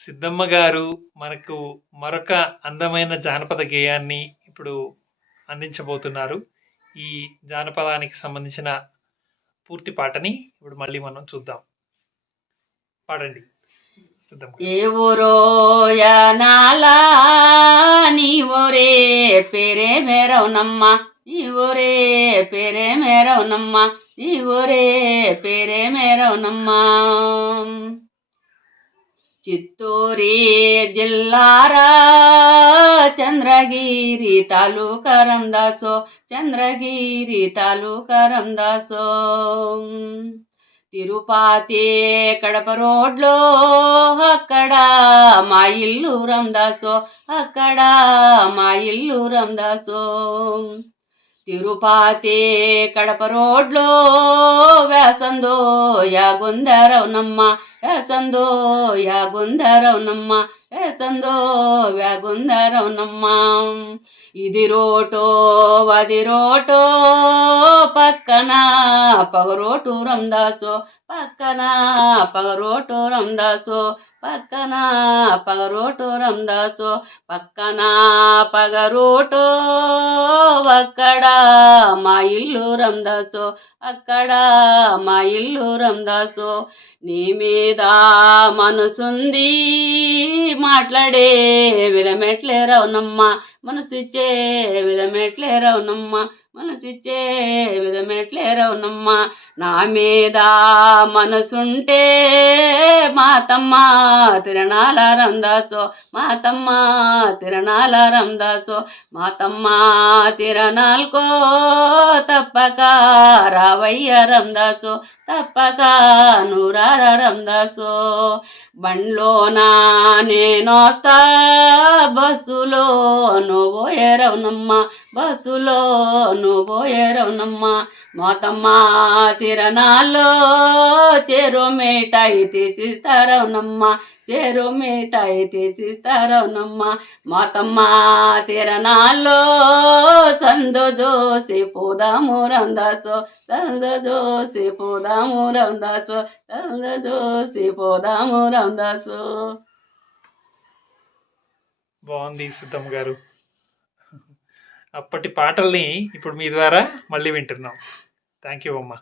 సిద్ధమ్మ గారు మనకు మరొక అందమైన జానపద గేయాన్ని ఇప్పుడు అందించబోతున్నారు. ఈ జానపదానికి సంబంధించిన పూర్తి పాటని ఇప్పుడు మళ్ళీ మనం చూద్దాం. పాడండి సిద్ధమ్మ గారు. ఏ ఊరో యానాలా నీ ఊరే పేరే మేరవునమ్మ, నీ ఊరే పేరే మేరవునమ్మ, నీ ఊరే పేరే మేరవునమ్మ. చిత్తూరి జిల్లారా చంద్రగిరి తాలూకా రామదాసో, చంద్రగిరి తాలూకా రామదాసో. తిరుపతి కడప రోడ్లో అక్కడ మా ఇల్లు రామదాసో, అక్కడ మా ఇల్లు రామదాసో. తిరుపతి కడప రోడ్లో వ్యాసందో యాగుందరవునమ్మ, వ్యాసందో యాగుందరవునమ్మ, వ్యాసందో యాగుందరవునమ్మ. ఇది రోటో అది రోటో పక్కన పగరోటు రామదాసో, పక్కన పగరోటు రామదాసో, పక్కన పగరోటు రామదాసో, పక్కన పగరోటో అక్కడ మా ఇల్లు రామదాసో, అక్కడ మా ఇల్లు రామదాసో. నీ మీద మనసుంది మాట్లాడే విధమెట్లే రవునమ్మ, మనసిచ్చే విధమెట్లే రవునమ్మ, మనసిచ్చే విధమెట్లే రవునమ్మ. నా మీద మనసుంటే మాతమ్మ తిరణాల రామదాసో, మాతమ్మ తిరణాల రామదాసో, మాతమ్మ తిరణాలకో తప్పక రావయ్య రామదాసో, తప్పక నూరార రామదాసో. బండ్లోనా నేనొస్తా బస్సులో నువ్వు ఏరవునమ్మ, బస్సులో నువ్వు ఏరవునమ్మ. మాతమ్మ తిరణాల్లో చెరు మిఠాయి తీసిస్తారవునమ్మ, చెరు మిఠాయి తీసిస్తారవునమ్మ. మాతమ్మ తిరణాల్లో సందు జోసి పోదాము రామదాసో, సందు జోసి పోదాము రామదాసో, సందు జోసి పోదాము రామదాసో. బాగుంది సిద్ధమ్మ గారు. అప్పటి పాటల్ని ఇప్పుడు మీ ద్వారా మళ్ళీ వింటున్నాం. థ్యాంక్ యూ అమ్మా.